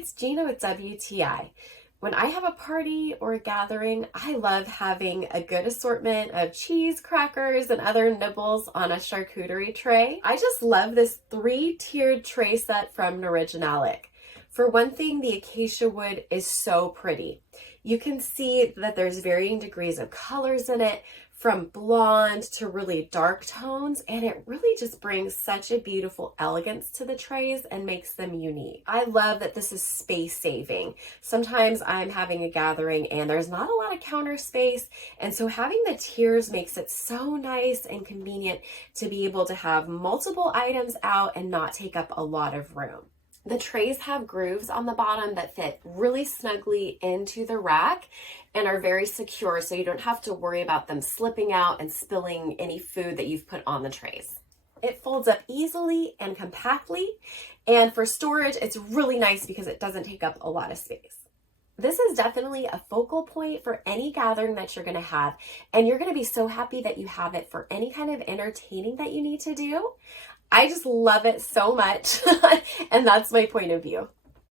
it's Gina with WTI. When I have a party or a gathering, I love having a good assortment of cheese, crackers, and other nibbles on a charcuterie tray. I just love this 3-tiered tray set from Noriginalic. For one thing, the acacia wood is so pretty. You can see that there's varying degrees of colors in it, from blonde to really dark tones, and it really just brings such a beautiful elegance to the trays and makes them unique. I love that this is space saving. Sometimes I'm having a gathering and there's not a lot of counter space, and so having the tiers makes it so nice and convenient to be able to have multiple items out and not take up a lot of room. The trays have grooves on the bottom that fit really snugly into the rack and are very secure, so you don't have to worry about them slipping out and spilling any food that you've put on the trays. It folds up easily and compactly, and for storage, it's really nice because it doesn't take up a lot of space. This is definitely a focal point for any gathering that you're gonna have, and you're gonna be so happy that you have it for any kind of entertaining that you need to do. I just love it so much, and that's my point of view.